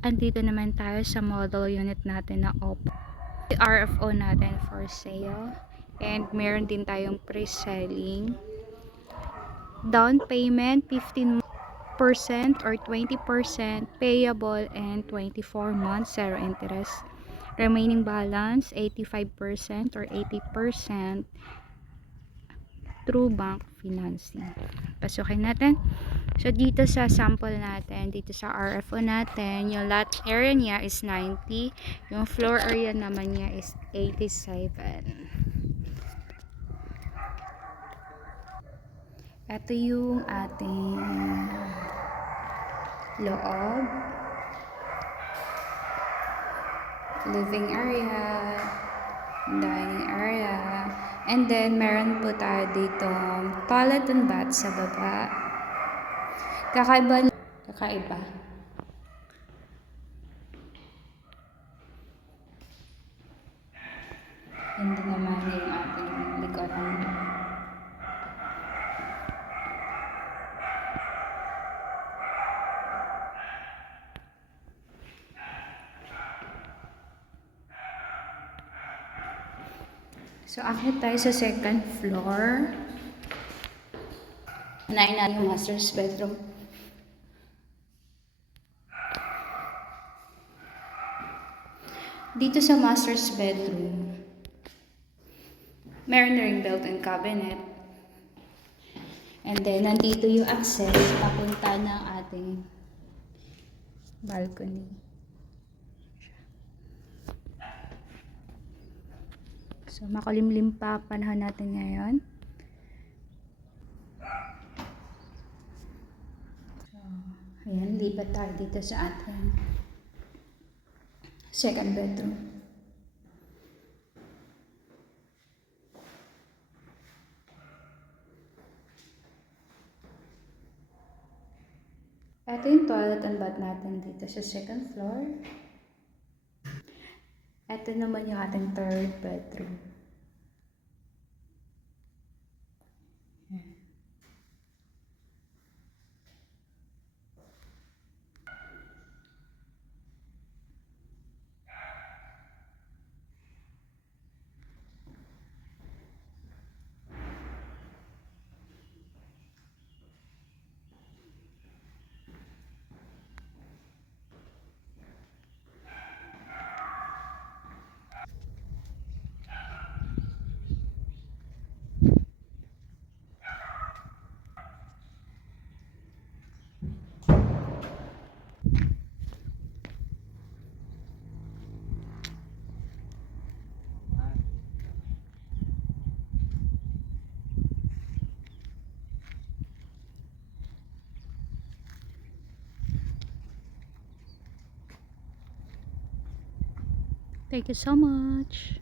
andito naman tayo sa model unit natin na Oppo. RFO natin for sale. And meron din tayong pre-selling. Down payment, 15% or 20% payable and 24 months, zero interest. Remaining balance, 85% or 80% through bank financing. Pasukin natin. So, dito sa sample natin, dito sa RFO natin, yung lot area niya is 90. Yung floor area naman niya is 87. Ito yung ating loob. Living area, dining area, and then meron po tayo dito toilet and bath sa baba. Kakaiba. Hindi naman yung ating likotan. So, akit tayo sa second floor. Unahin natin yung master's bedroom. Dito sa master's bedroom, meron na ring built-in cabinet. And then, nandito yung access papunta ng ating balcony. So, makulimlim pa panahon natin ngayon. So, ayan, lipat tayo dito sa ating second bedroom. Ito yung toilet and bath natin dito sa second floor. Ito naman yung ating third bedroom. Thank you so much.